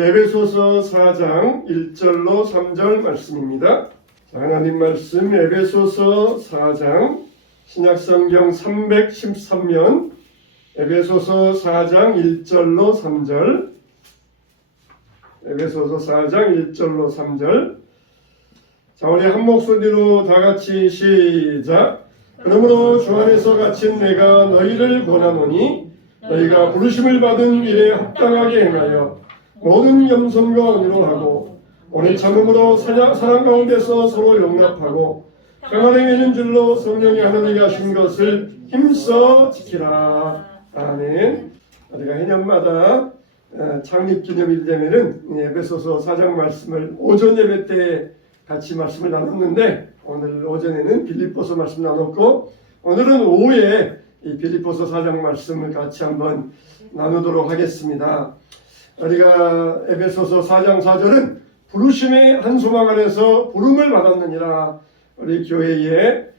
에베소서 4장 1절로 3절 말씀입니다. 하나님 말씀 에베소서 4장 신약성경 313면 에베소서 4장 1절로 3절 에베소서 4장 1절로 3절 자, 우리 한 목소리로 다 같이 시작. 그러므로 주 안에서 갇힌 내가 너희를 권하노니 너희가 부르심을 받은 일에 합당하게 행하여 모든 겸손과 은혜로 하고 오늘 참음으로 사랑 가운데서 서로 용납하고 평안에 있는 줄로 성령이 하나님이 하신 것을 힘써 지키라. 아멘. 우리가 해년마다 창립기념일 되면은 에베소서 4장 말씀을 오전 예배 때 같이 말씀을 나눴는데 오늘 오전에는 빌립보서 말씀 나눴고 오늘은 오후에 이 빌립보서 4장 말씀을 같이 한번 나누도록 하겠습니다. 우리가 에베소서 4장 4절은 부르심의 한 소망 안에서 부름을 받았느니라. 우리 교회의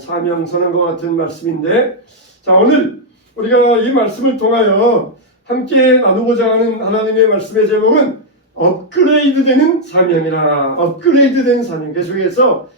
사명 선언과 같은 말씀인데 자, 오늘 우리가 이 말씀을 통하여 함께 나누고자 하는 하나님의 말씀의 제목은 업그레이드되는 사명이라. 업그레이드된 사명. 계속해서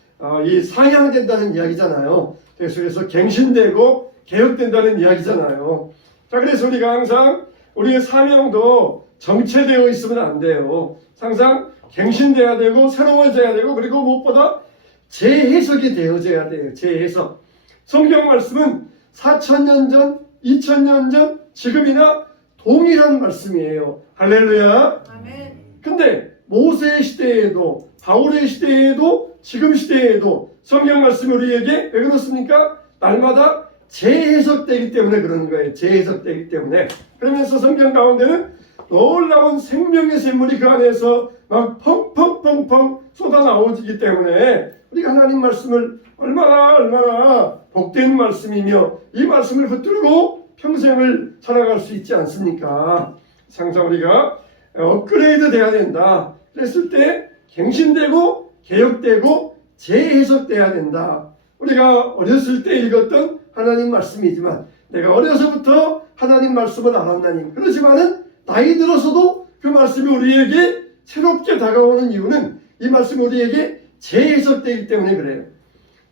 이 상향된다는 이야기잖아요. 계속해서 갱신되고 개혁된다는 이야기잖아요. 자, 그래서 우리가 항상 우리의 사명도 정체되어 있으면 안 돼요. 항상 갱신돼야 되고 새로워져야 되고 그리고 무엇보다 재해석이 되어져야 돼요. 재해석. 성경 말씀은 4,000년 전, 2,000년 전, 지금이나 동일한 말씀이에요. 할렐루야. 아멘. 근데 모세의 시대에도 바울의 시대에도 지금 시대에도 성경 말씀이 우리에게 왜 그렇습니까? 날마다 재해석되기 때문에 그러는 거예요. 재해석되기 때문에. 그러면서 성경 가운데는 놀라운 생명의 샘물이 그 안에서 막 펑펑펑펑 쏟아 나오기 때문에 우리가 하나님 말씀을 얼마나 복된 말씀이며 이 말씀을 붙들고 평생을 살아갈 수 있지 않습니까? 항상 우리가 업그레이드 돼야 된다. 그랬을 때 갱신되고 개혁되고 재해석돼야 된다. 우리가 어렸을 때 읽었던 하나님 말씀이지만 내가 어려서부터 하나님 말씀을 알았나니 그렇지만은 나이 들어서도 그 말씀이 우리에게 새롭게 다가오는 이유는 이 말씀이 우리에게 재해석되기 때문에 그래요.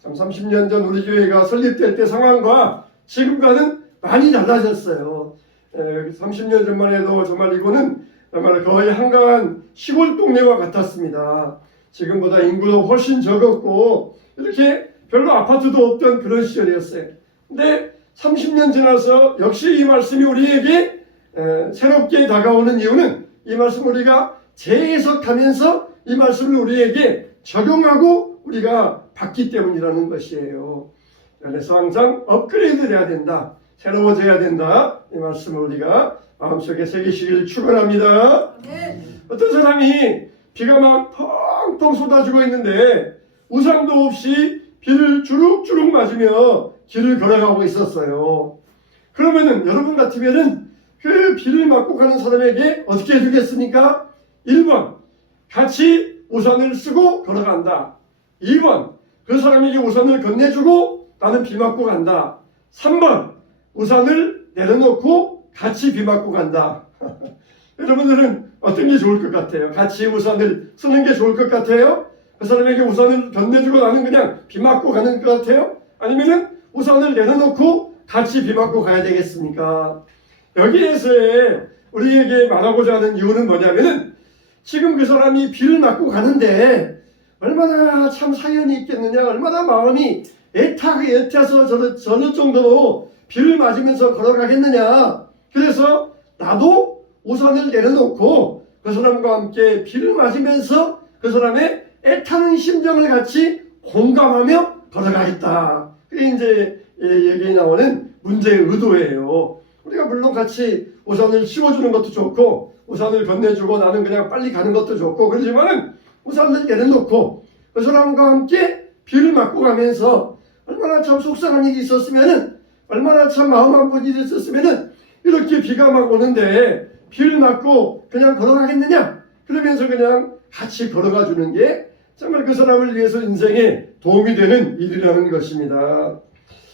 참 30년 전 우리 교회가 설립될 때 상황과 지금과는 많이 달라졌어요. 30년 전만 해도 정말 이거는 정말 거의 한가한 시골 동네와 같았습니다. 지금보다 인구도 훨씬 적었고 이렇게 별로 아파트도 없던 그런 시절이었어요. 근데 30년 지나서 역시 이 말씀이 우리에게 새롭게 다가오는 이유는 이 말씀 우리가 재해석하면서 이 말씀을 우리에게 적용하고 우리가 받기 때문이라는 것이에요. 그래서 항상 업그레이드 돼야 된다. 새로워져야 된다. 이 말씀을 우리가 마음속에 새기시길 축원합니다. 어떤 사람이 비가 막 펑펑 쏟아지고 있는데 우산도 없이 비를 주룩주룩 맞으며 길을 걸어가고 있었어요. 그러면은 여러분 같으면은 그 비를 맞고 가는 사람에게 어떻게 해주겠습니까? 1번 같이 우산을 쓰고 걸어간다. 2번 그 사람에게 우산을 건네주고 나는 비 맞고 간다. 3번 우산을 내려놓고 같이 비 맞고 간다. 여러분들은 어떤 게 좋을 것 같아요? 같이 우산을 쓰는 게 좋을 것 같아요? 그 사람에게 우산을 건네주고 나는 그냥 비 맞고 가는 것 같아요? 아니면은 우산을 내려놓고 같이 비 맞고 가야 되겠습니까? 여기에서의 우리에게 말하고자 하는 이유는 뭐냐면은 지금 그 사람이 비를 맞고 가는데 얼마나 참 사연이 있겠느냐, 얼마나 마음이 애타서 저럴 정도로 비를 맞으면서 걸어가겠느냐. 그래서 나도 우산을 내려놓고 그 사람과 함께 비를 맞으면서 그 사람의 애타는 심정을 같이 공감하며 걸어가겠다. 그게 이제 여기에 나오는 문제의 의도예요. 우리가 물론 같이 우산을 씌워주는 것도 좋고 우산을 건네주고 나는 그냥 빨리 가는 것도 좋고 그러지만은 우산을 내려놓고 그 사람과 함께 비를 맞고 가면서 얼마나 참 속상한 일이 있었으면은 얼마나 참 마음 아픈 일이 있었으면은 이렇게 비가 막 오는데 비를 맞고 그냥 걸어가겠느냐? 그러면서 그냥 같이 걸어가 주는 게 정말 그 사람을 위해서 인생에 도움이 되는 일이라는 것입니다.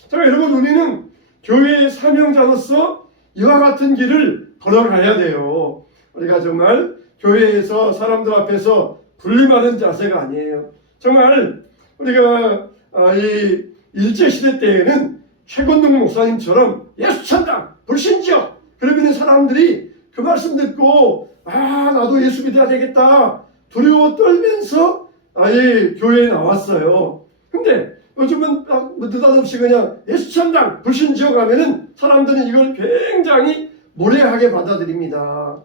자, 여러분 우리는 교회의 사명자로서 이와 같은 길을 걸어가야 돼요. 우리가 정말 교회에서 사람들 앞에서 군림하는 자세가 아니에요. 정말 우리가 이 일제시대 때에는 최건동 목사님처럼 예수 천당 불신지요. 그러면 사람들이 그 말씀 듣고 나도 예수 믿어야 되겠다 두려워 떨면서 이 교회에 나왔어요. 근데 요즘은 느닷없이 그냥 예수 천당 불신지요 가면은 사람들은 이걸 굉장히 무례하게 받아들입니다.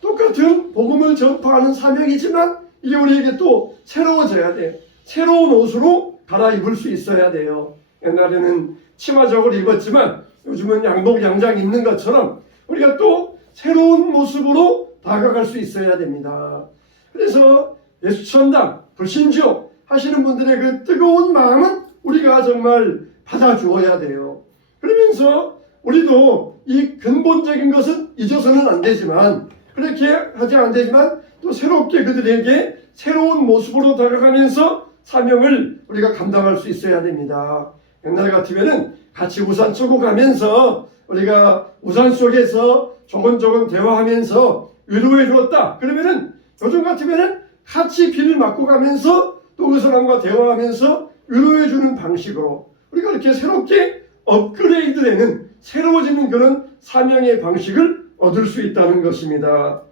똑같은 복음을 전파하는 사명이지만 이게 우리에게 또 새로워져야 돼. 새로운 옷으로 갈아입을 수 있어야 돼요. 옛날에는 치마적을 입었지만 요즘은 양복 양장 입는 것처럼 우리가 또 새로운 모습으로 다가갈 수 있어야 됩니다. 그래서 예수 천당 불신지요 하시는 분들의 그 뜨거운 마음은 우리가 정말 받아주어야 돼요. 그러면서 우리도 이 근본적인 것은 잊어서는 안 되지만 그렇게 하지 안 되지만 또 새롭게 그들에게 새로운 모습으로 다가가면서 사명을 우리가 감당할 수 있어야 됩니다. 옛날 같으면은 같이 우산 쓰고 가면서 우리가 우산 속에서 조곤조곤 대화하면서 위로해 주었다. 그러면은 요즘 같으면은 같이 비를 맞고 가면서 또 그 사람과 대화하면서 위로해 주는 방식으로 우리가 이렇게 새롭게 업그레이드되는 새로워지는 그런 사명의 방식을 얻을 수 있다는 것입니다.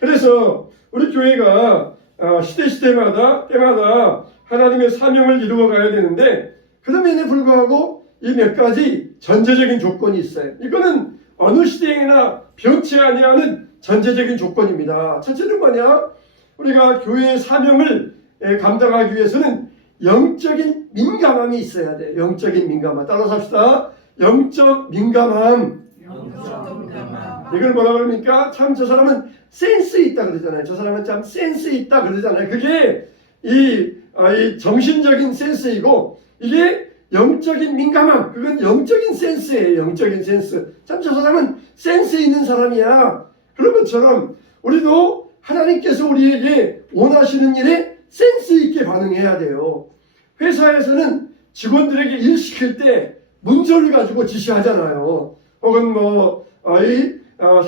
그래서 우리 교회가 시대마다 때마다 하나님의 사명을 이루어 가야 되는데 그럼에도 불구하고 이 몇 가지 전제적인 조건이 있어요. 이거는 어느 시대에나 변치 아니하는 전제적인 조건입니다. 첫째는 뭐냐? 우리가 교회의 사명을 감당하기 위해서는 영적인 민감함이 있어야 돼요. 영적인 민감함. 따라서 합시다. 영적 민감함. 이걸 뭐라 그럽니까? 참 저 사람은 센스 있다 그러잖아요. 저 사람은 참 센스 있다 그러잖아요. 그게 이 정신적인 센스이고 이게 영적인 민감함. 그건 영적인 센스예요. 영적인 센스. 참 저 사람은 센스 있는 사람이야. 그런 것처럼 우리도 하나님께서 우리에게 원하시는 일에 센스 있게 반응해야 돼요. 회사에서는 직원들에게 일 시킬 때 문서를 가지고 지시하잖아요. 혹은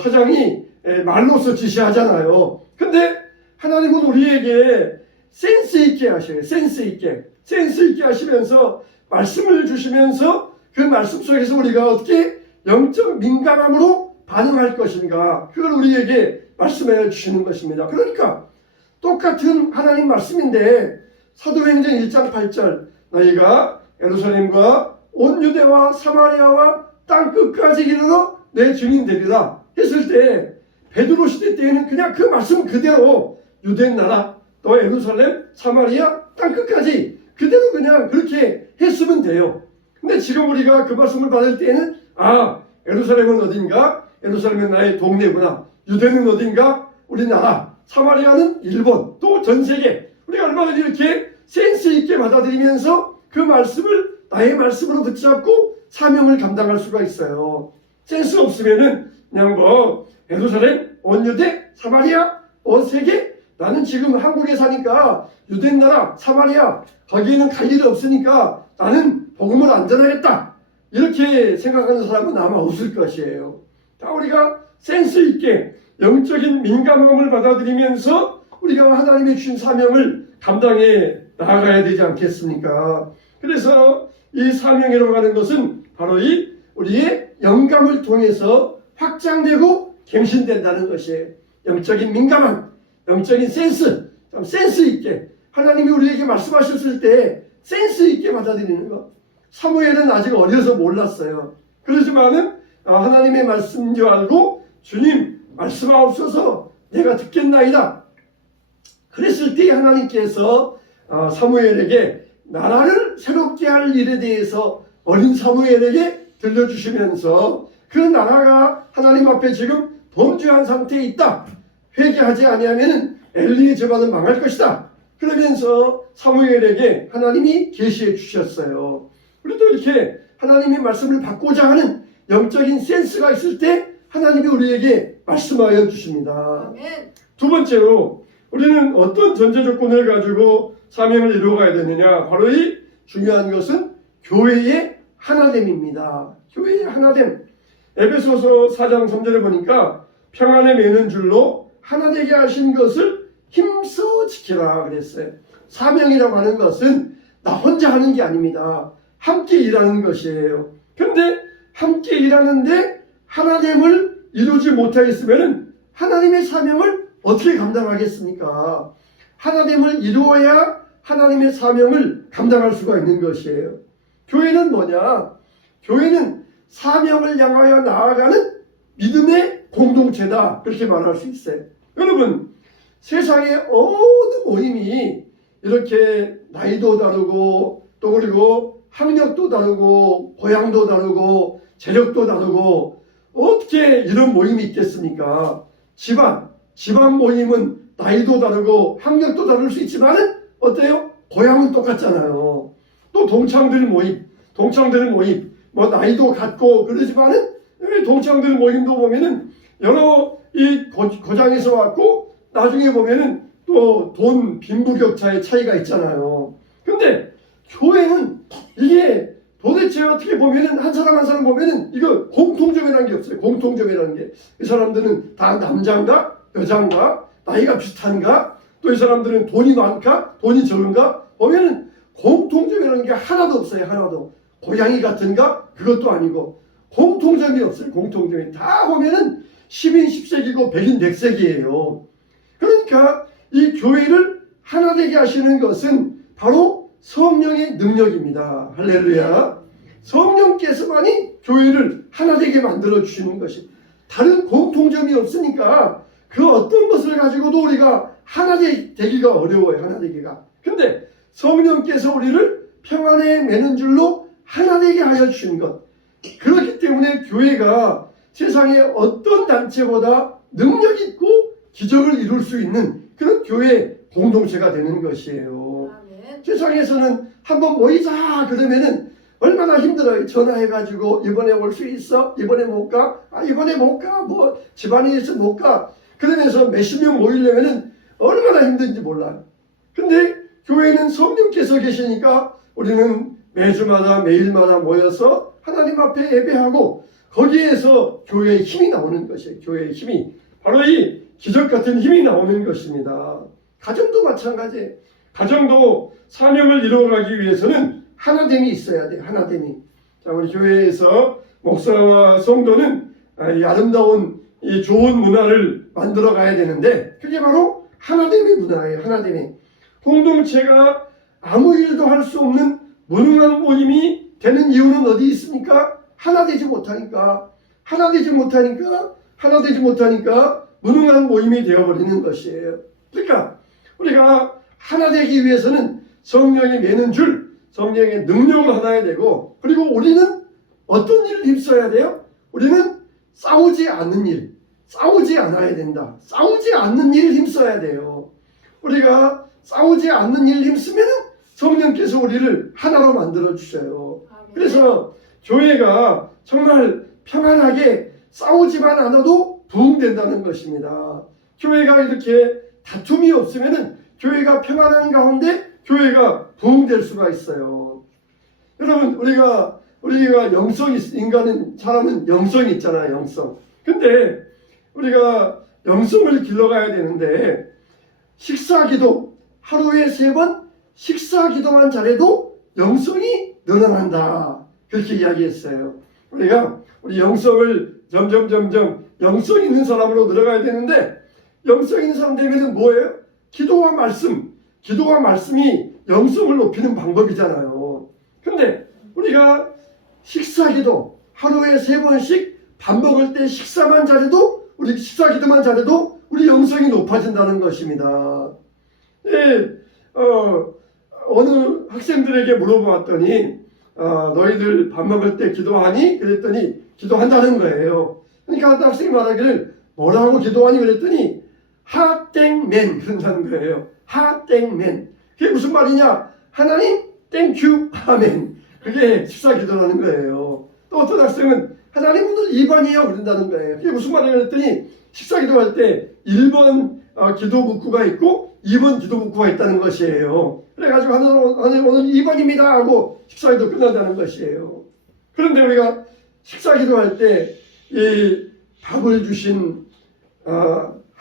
사장이 말로써 지시하잖아요. 근데 하나님은 우리에게 센스 있게 하셔요. 센스 있게. 센스 있게 하시면서 말씀을 주시면서 그 말씀 속에서 우리가 어떻게 영적 민감함으로 반응할 것인가. 그걸 우리에게 말씀해 주시는 것입니다. 그러니까 똑같은 하나님 말씀인데 사도행전 1장 8절 너희가 예루살렘과 온 유대와 사마리아와 땅 끝까지 이르러 내 증인 되리라 했을 때 베드로 시대 때에는 그냥 그 말씀 그대로 유대 나라 또 예루살렘 사마리아 땅 끝까지 그대로 그냥 그렇게 했으면 돼요. 근데 지금 우리가 그 말씀을 받을 때에는 예루살렘은 어딘가? 예루살렘은 나의 동네구나. 유대는 어딘가? 우리나라. 사마리아는 일본. 또 전 세계. 우리가 얼마나 이렇게 센스 있게 받아들이면서 그 말씀을 나의 말씀으로 붙잡고 사명을 감당할 수가 있어요. 센스 없으면은 그냥 예루살렘, 온 유대, 사마리아, 온 세계. 나는 지금 한국에 사니까 유대 나라, 사마리아 거기에는 갈 일이 없으니까 나는 복음을 안 전하겠다. 이렇게 생각하는 사람은 아마 없을 것이에요. 다 우리가 센스 있게 영적인 민감함을 받아들이면서 우리가 하나님의 주신 사명을 감당해 나아가야 되지 않겠습니까? 그래서 이 사명으로 가는 것은 바로 이 우리의 영감을 통해서 확장되고 갱신된다는 것이에요. 영적인 민감함, 영적인 센스, 참 센스 있게 하나님이 우리에게 말씀하셨을 때 센스 있게 받아들이는 것. 사무엘은 아직 어려서 몰랐어요. 그렇지만은 하나님의 말씀인 줄 알고 주님 말씀하옵소서 내가 듣겠나이다. 그랬을 때 하나님께서 사무엘에게 나라를 새롭게 할 일에 대해서 어린 사무엘에게 들려주시면서 그 나라가 하나님 앞에 지금 범죄한 상태에 있다. 회개하지 아니하면 엘리의 집안은 망할 것이다. 그러면서 사무엘에게 하나님이 계시해 주셨어요. 우리도 이렇게 하나님의 말씀을 받고자 하는 영적인 센스가 있을 때 하나님이 우리에게 말씀하여 주십니다. 두 번째로 우리는 어떤 전제 조건을 가지고 사명을 이루어가야 되느냐. 바로 이 중요한 것은 교회의 하나됨입니다. 교회의 하나됨. 에베소서 4장 3절에 보니까 평안에 매는 줄로 하나 되게 하신 것을 힘써 지키라 그랬어요. 사명이라고 하는 것은 나 혼자 하는 게 아닙니다. 함께 일하는 것이에요. 근데 함께 일하는데 하나됨을 이루지 못하겠으면 하나님의 사명을 어떻게 감당하겠습니까? 하나됨을 이루어야 하나님의 사명을 감당할 수가 있는 것이에요. 교회는 뭐냐? 교회는 사명을 향하여 나아가는 믿음의 공동체다, 그렇게 말할 수 있어요. 여러분, 세상의 어느 모임이 이렇게 나이도 다르고 또 그리고 학력도 다르고 고향도 다르고 재력도 다르고 어떻게 이런 모임이 있겠습니까? 집안 모임은 나이도 다르고 학력도 다를 수 있지만 어때요? 고향은 똑같잖아요. 또 동창들 모임 뭐 나이도 같고 그러지만은 동창들 모임도 보면은 여러 이 고장에서 왔고 나중에 보면은 또 돈 빈부격차의 차이가 있잖아요. 근데 교회는 이게 도대체 어떻게 보면은 한 사람 한 사람 보면은 이거 공통점이라는 게 없어요. 공통점이라는 게 이 사람들은 다 남자인가 여자인가 나이가 비슷한가 또 이 사람들은 돈이 많을까 돈이 적은가 보면은 공통점이라는 게 하나도 없어요. 하나도. 고향이 같은가 그것도 아니고 공통점이 없어요. 공통점이 다 보면은 10인 10색이고 100인 100색이에요. 그러니까 이 교회를 하나 되게 하시는 것은 바로 성령의 능력입니다. 할렐루야. 성령께서만이 교회를 하나 되게 만들어 주시는 것이 다른 공통점이 없으니까 그 어떤 것을 가지고도 우리가 하나 되기가 어려워요. 하나 되기가. 근데 성령께서 우리를 평안에 매는 줄로 하나 되게 하여 주신 것. 그렇기 때문에 교회가 세상의 어떤 단체보다 능력 있고 기적을 이룰 수 있는 그런 교회 공동체가 되는 것이에요. 세상에서는 한번 모이자 그러면은 얼마나 힘들어요. 전화해가지고 이번에 올 수 있어? 이번에 못 가? 이번에 못 가? 뭐 집안에 있어 못 가? 그러면서 몇십 명 모이려면은 얼마나 힘든지 몰라요. 근데 교회는 성령께서 계시니까 우리는 매주마다 매일마다 모여서 하나님 앞에 예배하고 거기에서 교회의 힘이 나오는 것이에요. 교회의 힘이 바로 이 기적 같은 힘이 나오는 것입니다. 가정도 마찬가지예요. 가정도 사명을 이루어가기 위해서는 하나됨이 있어야 돼요. 하나됨이. 자, 우리 교회에서 목사와 성도는 이 아름다운 이 좋은 문화를 만들어 가야 되는데 그게 바로 하나됨의 문화예요. 하나됨이. 공동체가 아무 일도 할 수 없는 무능한 모임이 되는 이유는 어디 있습니까? 하나 되지 못하니까 무능한 모임이 되어버리는 것이에요. 그러니까 우리가 하나 되기 위해서는 성령이 매는 줄, 성령의 능력을 받아야 되고 그리고 우리는 어떤 일을 힘써야 돼요? 우리는 싸우지 않는 일, 싸우지 않아야 된다. 싸우지 않는 일을 힘써야 돼요. 우리가 싸우지 않는 일을 힘쓰면 성령께서 우리를 하나로 만들어 주셔요. 그래서 교회가 정말 평안하게 싸우지만 않아도 부흥된다는 것입니다. 교회가 이렇게 다툼이 없으면 교회가 평안한 가운데 교회가 부흥될 수가 있어요. 여러분 우리가 영성이 인간은 사람은 영성이 있잖아요. 영성. 근데 우리가 영성을 길러가야 되는데 식사기도 하루에 3번 식사기도만 잘해도 영성이 늘어난다. 그렇게 이야기했어요. 우리 영성을 점점 영성 있는 사람으로 들어가야 되는데 영성 있는 사람 되면 뭐예요? 기도와 말씀이 영성을 높이는 방법이잖아요. 근데 우리가 식사기도 하루에 3번씩 밥 먹을 때 식사만 잘해도 우리 식사기도만 잘해도 우리 영성이 높아진다는 것입니다. 예, 어느 학생들에게 물어보았더니 너희들 밥 먹을 때 기도하니? 그랬더니 기도한다는 거예요. 그러니까 학생이 말하기를 뭐라고 기도하니? 그랬더니 하땡맨 그런다는 거예요. 하땡맨. 그게 무슨 말이냐? 하나님 땡큐 아멘. 그게 식사기도라는 거예요. 또 어떤 학생은 하나님 오늘 2번이요 그런다는 거예요. 그게 무슨 말이냐 그랬더니 식사기도할 때 1번 기도 문구가 있고 2번 기도 문구가 있다는 것이에요. 그래가지고 하나님 오늘 2번입니다 하고 식사기도 끝난다는 것이에요. 그런데 우리가 식사기도할 때 이 밥을 주신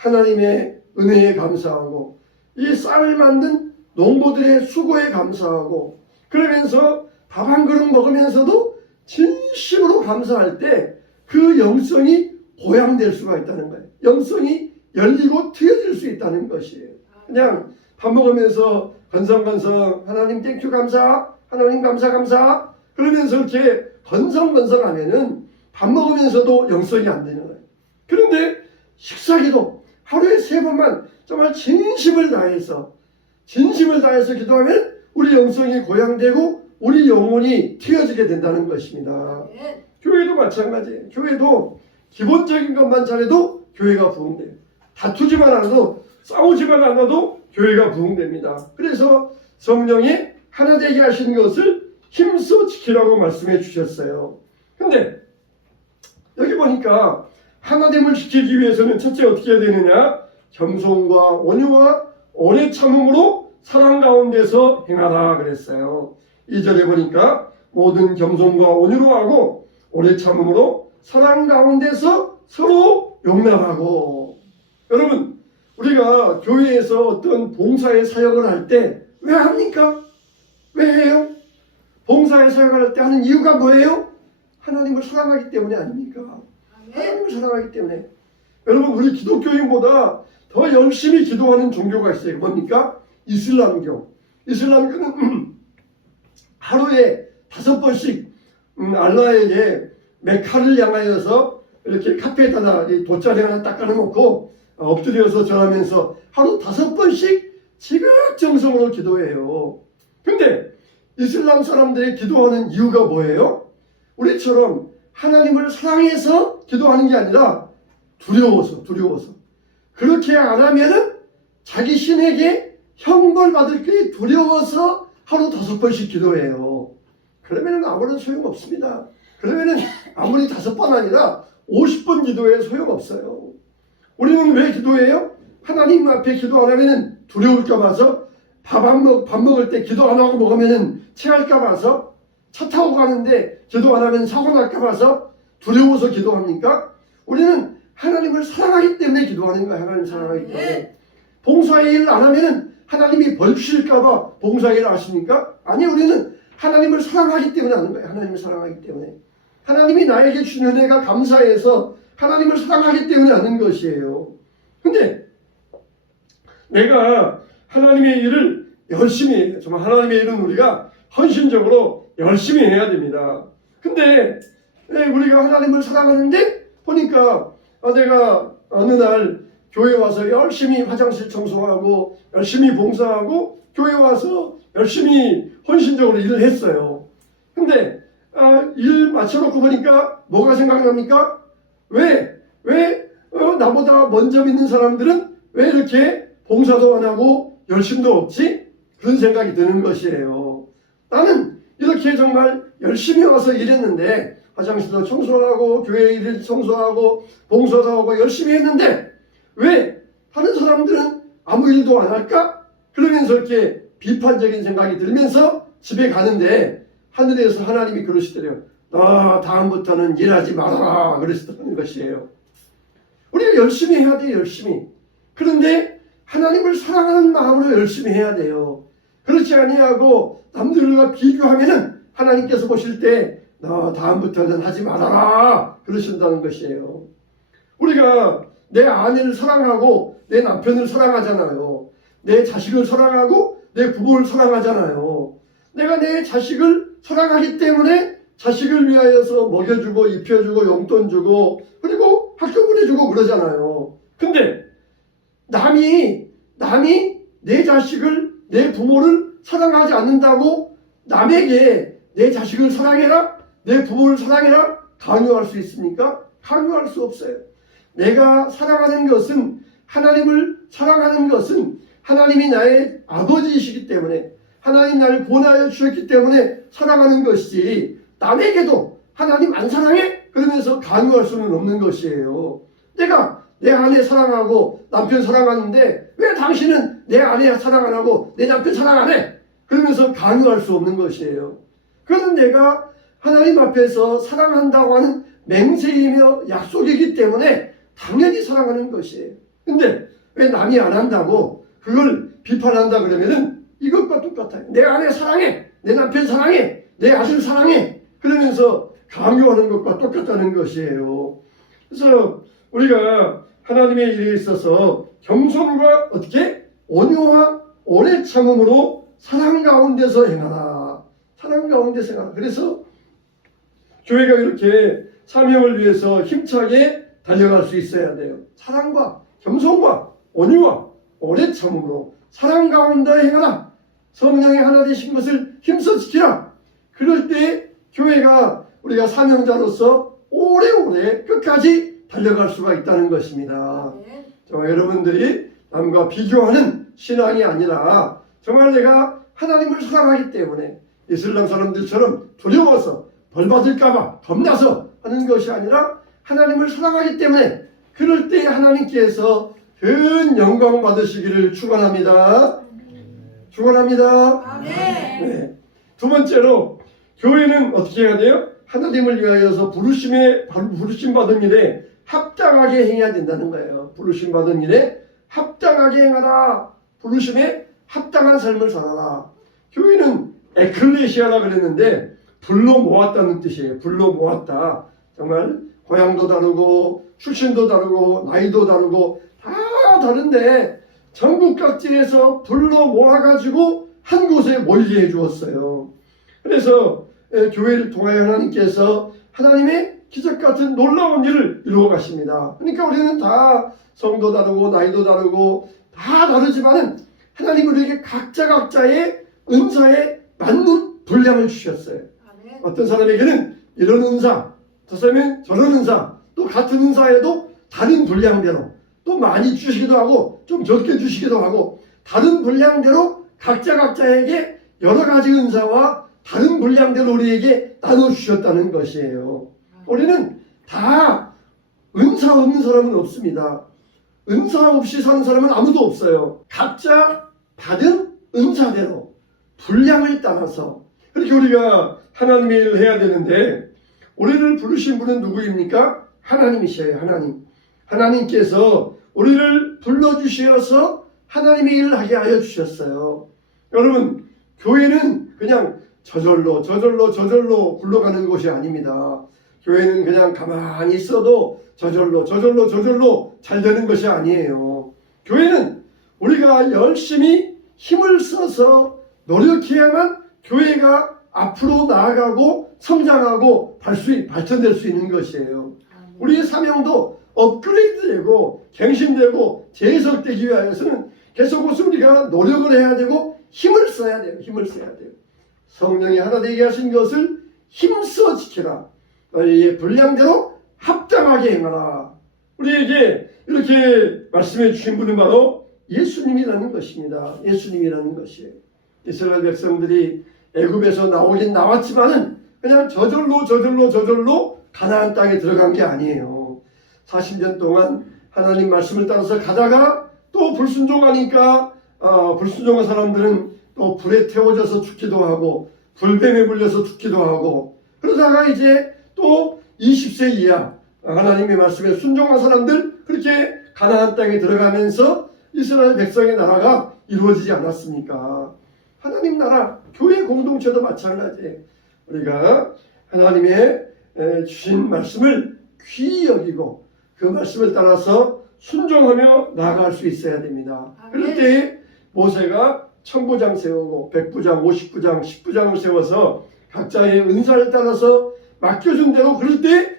하나님의 은혜에 감사하고 이 쌀을 만든 농부들의 수고에 감사하고 그러면서 밥 한 그릇 먹으면서도 진심으로 감사할 때 그 영성이 보양될 수가 있다는 거예요. 영성이 열리고 트여질 수 있다는 것이에요. 그냥 밥 먹으면서 건성건성 하나님 땡큐 감사, 하나님 감사 그러면서 이렇게 건성건성하면은 밥 먹으면서도 영성이 안 되는 거예요. 그런데 식사기도 하루에 3번만 정말 진심을 다해서 기도하면 우리 영성이 고양되고 우리 영혼이 튀어지게 된다는 것입니다. 교회도 마찬가지예요. 교회도 기본적인 것만 잘해도 교회가 부흥돼요. 다투지만 않아도 싸우지만 않아도 교회가 부흥됩니다. 그래서 성령이 하나 되게 하신 것을 힘써 지키라고 말씀해 주셨어요. 근데 여기 보니까 하나됨을 지키기 위해서는 첫째 어떻게 해야 되느냐? 겸손과 온유와 오래 참음으로 사랑 가운데서 행하라 그랬어요. 2절에 보니까 모든 겸손과 온유로 하고 오래 참음으로 사랑 가운데서 서로 용납하고. 여러분, 우리가 교회에서 어떤 봉사의 사역을 할 때 왜 합니까? 왜 해요? 봉사의 사역을 할 때 하는 이유가 뭐예요? 하나님을 사랑하기 때문에 아닙니까? 하나님을 사랑하기 때문에. 여러분, 우리 기독교인보다 더 열심히 기도하는 종교가 있어요. 뭡니까? 이슬람교. 이슬람교는 하루에 5번씩 알라에게 메카를 향하여서 이렇게 카페에다가 돗자리 하나 딱 깔아놓고 엎드려서 절하면서 하루 5번씩 지극정성으로 기도해요. 근데 이슬람 사람들이 기도하는 이유가 뭐예요? 우리처럼 하나님을 사랑해서 기도하는 게 아니라 두려워서. 그렇게 안 하면은 자기 신에게 형벌받을 게 두려워서 하루 5번씩 기도해요. 그러면은 아무런 소용없습니다. 그러면은 아무리 5번 아니라 50번 기도해도 소용없어요. 우리는 왜 기도해요? 하나님 앞에 기도 안 하면은 두려울까 봐서, 밥 먹을 때 기도 안 하고 먹으면은 체할까 봐서, 차 타고 가는데 기도 안 하면 사고 날까 봐서 두려워서 기도합니까? 우리는 하나님을 사랑하기 때문에 기도하는 거예요. 하나님 사랑하기 때문에. 봉사의 일을 안 하면은 하나님이 벌 주실까 봐 봉사의 일을 하십니까? 아니, 우리는 하나님을 사랑하기 때문에 하는 거예요. 하나님을 사랑하기 때문에. 하나님이 나에게 주신 은혜가 감사해서 하나님을 사랑하기 때문에 하는 것이에요. 근데 내가 하나님의 일을 열심히 해요. 정말 하나님의 일은 우리가 헌신적으로 열심히 해야 됩니다. 근데 우리가 하나님을 사랑하는데 보니까 내가 어느 날 교회 와서 열심히 화장실 청소하고 열심히 봉사하고 교회 와서 열심히 헌신적으로 일을 했어요. 근데 일 마쳐놓고 보니까 뭐가 생각납니까? 왜 나보다 먼저 믿는 사람들은 왜 이렇게 봉사도 안 하고 열심도 없지? 그런 생각이 드는 것이에요. 나는 이렇게 정말 열심히 와서 일했는데 화장실도 청소하고 교회 일을 청소하고 봉사도 하고 열심히 했는데 왜 다른 사람들은 아무 일도 안 할까? 그러면서 이렇게 비판적인 생각이 들면서 집에 가는데 하늘에서 하나님이 그러시더래요. 너 다음부터는 일하지 마라 그러시더라는 것이에요. 우리가 열심히 해야 돼요. 열심히. 그런데 하나님을 사랑하는 마음으로 열심히 해야 돼요. 그렇지 아니하고 남들과 비교하면은 하나님께서 보실 때 너 다음부터는 하지 말아라 그러신다는 것이에요. 우리가 내 아내를 사랑하고 내 남편을 사랑하잖아요. 내 자식을 사랑하고 내 부모를 사랑하잖아요. 내가 내 자식을 사랑하기 때문에 자식을 위하여서 먹여주고 입혀주고 용돈 주고 그리고 학교 보내주고 그러잖아요. 근데 남이 내 자식을 내 부모를 사랑하지 않는다고 남에게 내 자식을 사랑해라 내 부모를 사랑해라 강요할 수 있습니까? 강요할 수 없어요. 내가 사랑하는 것은 하나님을 사랑하는 것은 하나님이 나의 아버지이시기 때문에 하나님 나를 구원하여 주셨기 때문에 사랑하는 것이지 남에게도 하나님 안 사랑해? 그러면서 강요할 수는 없는 것이에요. 내가 내 아내 사랑하고 남편 사랑하는데 왜 당신은 내 아내 사랑 안 하고 내 남편 사랑 안 해? 그러면서 강요할 수 없는 것이에요. 그것은 내가 하나님 앞에서 사랑한다고 하는 맹세이며 약속이기 때문에 당연히 사랑하는 것이에요. 근데 왜 남이 안 한다고 그걸 비판한다 그러면은 이것과 똑같아요. 내 아내 사랑해, 내 남편 사랑해, 내 아들 사랑해, 그러면서 강요하는 것과 똑같다는 것이에요. 그래서 우리가 하나님의 일에 있어서 겸손과 어떻게 온유와 오래 참음으로 사랑 가운데서 행하라. 사랑 가운데서 행하라. 그래서 교회가 이렇게 사명을 위해서 힘차게 달려갈 수 있어야 돼요. 사랑과 겸손과 온유와 오래 참음으로 사랑 가운데 행하라. 성령의 하나 되신 것을 힘써 지키라. 그럴 때 교회가 우리가 사명자로서 오래오래 끝까지 달려갈 수가 있다는 것입니다. 정말 여러분들이 남과 비교하는 신앙이 아니라 정말 내가 하나님을 사랑하기 때문에 이슬람 사람들처럼 두려워서 벌받을까봐 겁나서 하는 것이 아니라 하나님을 사랑하기 때문에 그럴 때 하나님께서 큰 영광 받으시기를 축원합니다. 축원합니다. 네. 두 번째로 교회는 어떻게 해야 돼요? 하나님을 위하여서 부르심 받은 일에 합당하게 행해야 된다는 거예요. 부르심 받은 일에 합당하게 행하라. 부르심에 합당한 삶을 살아라. 교회는 에클레시아라 그랬는데 불러 모았다는 뜻이에요. 불러 모았다. 정말 고향도 다르고 출신도 다르고 나이도 다르고 다 다른데 전국 각지에서 불러 모아가지고 한 곳에 모이게 해주었어요. 그래서 교회를 통하여 하나님께서 하나님의 기적같은 놀라운 일을 이루어 가십니다. 그러니까 우리는 다 성도 다르고 나이도 다르고 다 다르지만은 하나님은 우리에게 각자의 은사에 맞는 분량을 주셨어요. 어떤 사람에게는 이런 은사, 저 사람은 저런 은사, 또 같은 은사에도 다른 분량대로 또 많이 주시기도 하고 좀 적게 주시기도 하고 다른 분량대로 각자에게 여러 가지 은사와 다른 분량대로 우리에게 나눠주셨다는 것이에요. 우리는 다 은사 없는 사람은 없습니다. 은사 없이 사는 사람은 아무도 없어요. 각자 받은 은사대로 분량을 따라서 그렇게 우리가 하나님의 일을 해야 되는데 우리를 부르신 분은 누구입니까? 하나님이셔요. 하나님께서 우리를 불러주셔서 하나님의 일을 하게 하여 주셨어요. 여러분, 교회는 그냥 저절로 굴러가는 것이 아닙니다. 교회는 그냥 가만히 있어도 저절로 잘 되는 것이 아니에요. 교회는 우리가 열심히 힘을 써서 노력해야만 교회가 앞으로 나아가고 성장하고 발전될 수 있는 것이에요. 우리의 사명도 업그레이드되고 갱신되고 재해석되기 위해서는 계속 우리가 노력을 해야 되고 힘을 써야 돼요. 성령이 하나 되게 하신 것을 힘써 지키라. 너희의 분량대로 합당하게 행하라. 우리에게 이렇게 말씀해 주신 분은 바로 예수님이라는 것입니다. 예수님이라는 것이에요. 이스라엘 백성들이 애굽에서 나오긴 나왔지만은 그냥 저절로 가나안 땅에 들어간 게 아니에요. 40년 동안 하나님 말씀을 따라서 가다가 또 불순종하니까 불순종한 사람들은 또 불에 태워져서 죽기도 하고 불뱀에 물려서 죽기도 하고 그러다가 이제 또 20세 이하 하나님의 말씀에 순종한 사람들 그렇게 가나안 땅에 들어가면서 이스라엘 백성의 나라가 이루어지지 않았습니까? 하나님 나라, 교회 공동체도 마찬가지예요. 우리가 하나님의 주신 말씀을 귀히 여기고 그 말씀을 따라서 순종하며 나아갈 수 있어야 됩니다. 그럴 때 모세가 천부장 세우고 백부장, 50부장, 10부장을 세워서 각자의 은사를 따라서 맡겨준 대로 그럴 때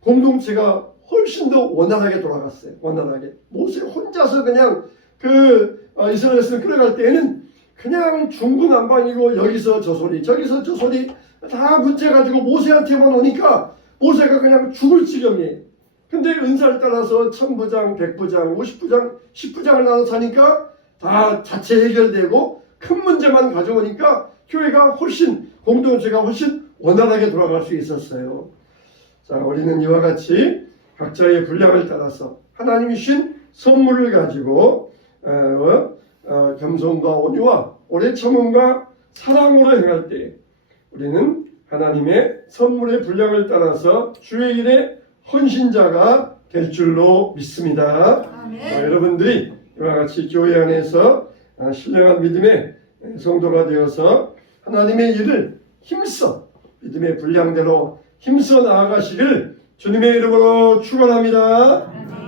공동체가 훨씬 더 원활하게 돌아갔어요. 원활하게. 모세 혼자서 그냥 이스라엘에서 끌어갈 때에는 그냥 중구난방이고 여기서 저 소리 저기서 저 소리 다 문제 가지고 모세한테만 오니까 모세가 그냥 죽을 지경이에요. 근데 은사를 따라서 천부장, 백부장, 50부장, 10부장을 나눠서 하니까 다 자체 해결되고 큰 문제만 가져오니까 교회가 공동체가 훨씬 원활하게 돌아갈 수 있었어요. 자, 우리는 이와 같이 각자의 분량을 따라서 하나님이 주신 선물을 가지고 겸손과 온유와 오래 참음과 사랑으로 행할 때 우리는 하나님의 선물의 분량을 따라서 주의 일에 헌신자가 될 줄로 믿습니다. 아멘. 여러분들이 이와 같이 교회 안에서 신령한 믿음의 성도가 되어서 하나님의 일을 힘써 믿음의 분량대로 힘써 나아가시길 주님의 이름으로 축원합니다. 아멘.